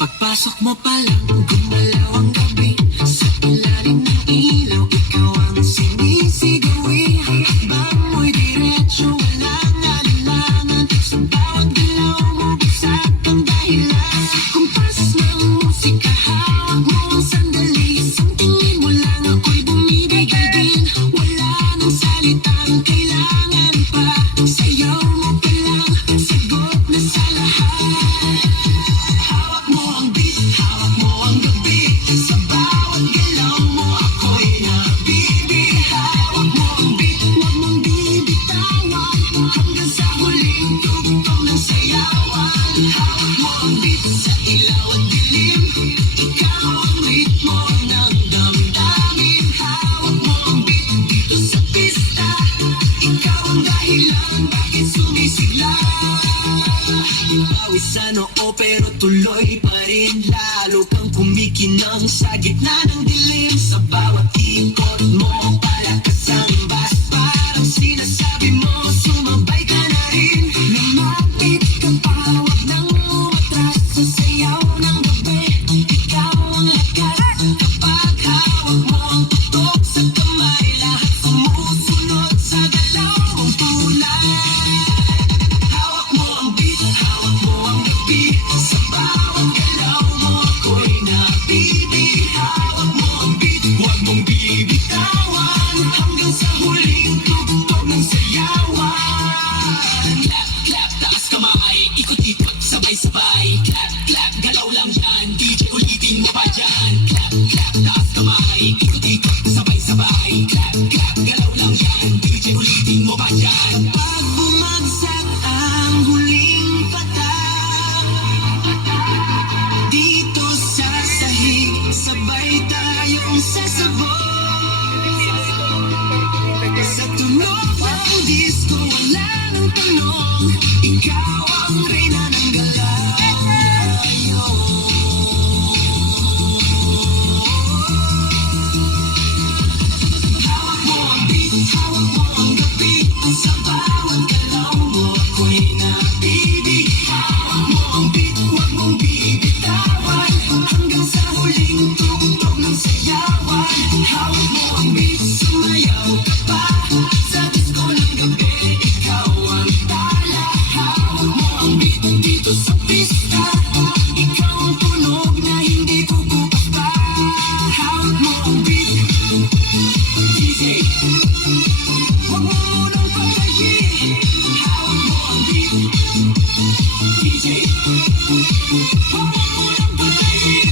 Pagpasok mo pa lang, gumalaw ang gabi. Sa ilalim ng ilaw, ikaw ang sinisigawi. Hakbang mo'y diretso, walang alinlangan. Sa bawat galaw mo, bagsak ang dahilan. Kumpas ng musika, hawak mo ang sandali. Isang tingin mo lang, ako'y bumibigay din. Wala nang salitang kailangan pa. Sayaw mo pa lang, sagot na sa lahat. Hawak mo ang beat, hawak mo ang gabi. Sa bawat galaw mo, ako'y nabibi. Hawak mo ang beat, huwag mong bibitawan. Hanggang sa huling tugtog ng sayawan. Hawak mo ang beat sa ilaw at dilim. Ikaw ang ritmo ng damdamin. Hawak mo ang beat dito sa pista. Ikaw ang dahilan bakit sumisigla. Pawis sa noo pero tuloy pa rin. Lalo kang kumikinang sa gitna ng dilim. Sa bawat ikot mo, palakas ang bass. Parang sinasabi mo, sumabay ka na rin. Lumapit ka pa, huwag nang umatras. Sa sayaw ng gabi, ikaw ang lakas. Kapag hawak mo ang tutok sa kamay, lahat sumusunod sa galaw mong tulay. Hawak mo ang beat, hawak mo ang gabi. Sa bawat galaw mo, ako'y nabibi. Hawak mo ang beat, huwag mong bibitawan. Hanggang sa huling tugtog ng sayawan. Clap, clap, taas kamay. Ikot-ikot, sabay-sabay. Clap, clap, galaw lang yan. DJ, ulitin mo pa dyan. Clap, clap, taas kamay. Ikot-ikot, sabay-sabay. Clap, clap, galaw lang yan. DJ, ulitin mo pa dyan. Pag bumagsak ang huling patak, dito sa sahig, sabay tayong sasabog. Sa tunog ng disco, wala nang tanong. Ikaw ang reyna ng galaw. Hawak mo ang beat, hawak mo ang gabi. Sa bawat galaw mo, ako'y nabibi. Hawak mo ang beat, huwag mong bibitawan. Hanggang sa huling tugtog ng sayawan. Hawak mo ang beat, sumayaw ka pa. Sa disco ng gabi, ikaw ang tala. Hawak mo ang beat dito sa pista. Ikaw ang tunog na hindi kukupas pa. Hawak mo ang beat, DJ. Huwag mo munang patayin. Hawak mo ang beat, DJ. Huwag mo munang patayin.